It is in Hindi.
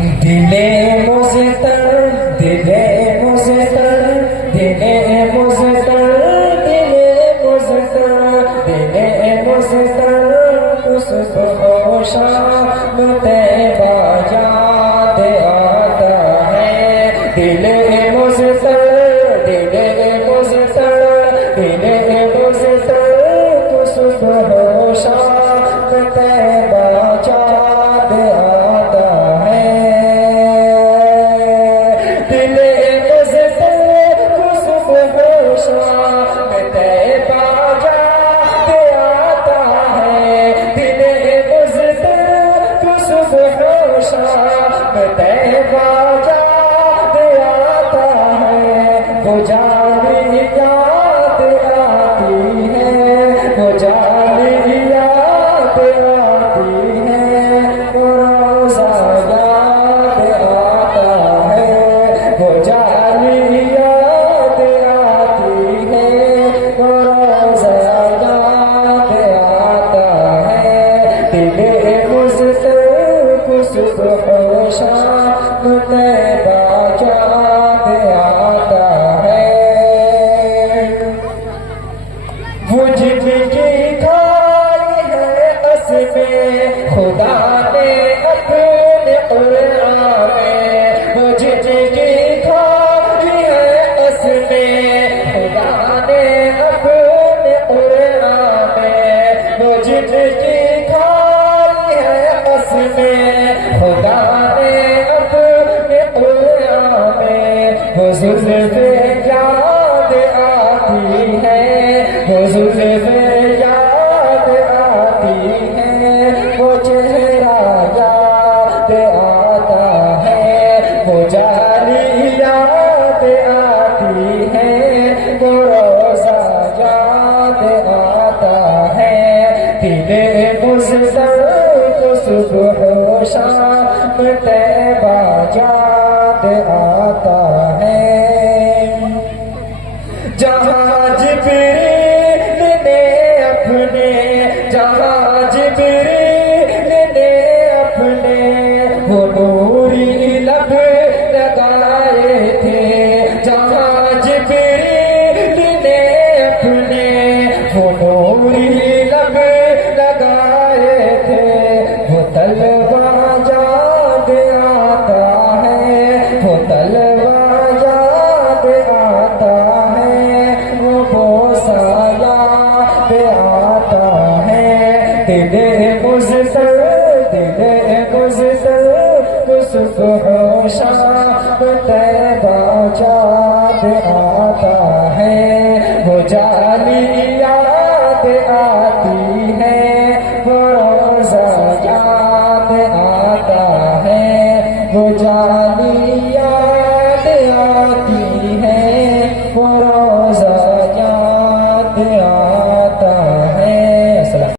दिले मुज़तर, दिले मुज़तर, दिले मुज़तर, दिले मुज़तर, दिले मुज़तर, सुबह और शाम तैबा याद आता है। दिले मुज़तर, दिले मुज़तर, दिले मुज़तर, सुबह और शाम तैबा याद आता है। दिले मुज़तर, सुबह और शाम तैबा याद आता है। दिले मुज़तर, सुबह और शाम तैबा याद आता है। वो जारी याद आती है, वो जारी याद आती है, वो रोज़ा याद आता है। वो जारी याद आती है, वो रोज़ा याद आता है। दिले मुज़तर को सुबह और शाम तैबा याद आता है। वो जिंदगी खाई है असमें खुदा ने अपने कुरान में। वो जिंदगी खाई है असमें खुदा ने अपने कुरान में। वो जिंदगी खाई है असमें खुदा ने अपने कुरान में। वो जुल्फ़े याद आती है, वो जुल्फ़े याद आती है, वो चेहरा याद आता है। वो जारी याद आती है, वो रोज़ा याद आता है। दिले मुज़तर को सुबह और शाम तैबा याद आता है। जहाँ जिब्रील ने अपने, जहाँ जिब्रील ने अपने वो नूरी लब लगाए थे। जहाँ जिब्रील ने अपने वो नूरी लब लगाए थे, वो तलवा याद आता है, वो तलवा याद आता है, वो बोसा याद आता है। दिले मुज़तर, दिले मुज़तर, सुबह और शाम तैबा याद आता है। वो जाली याद आती है, वो रोज़ा याद आता है। वो जाली याद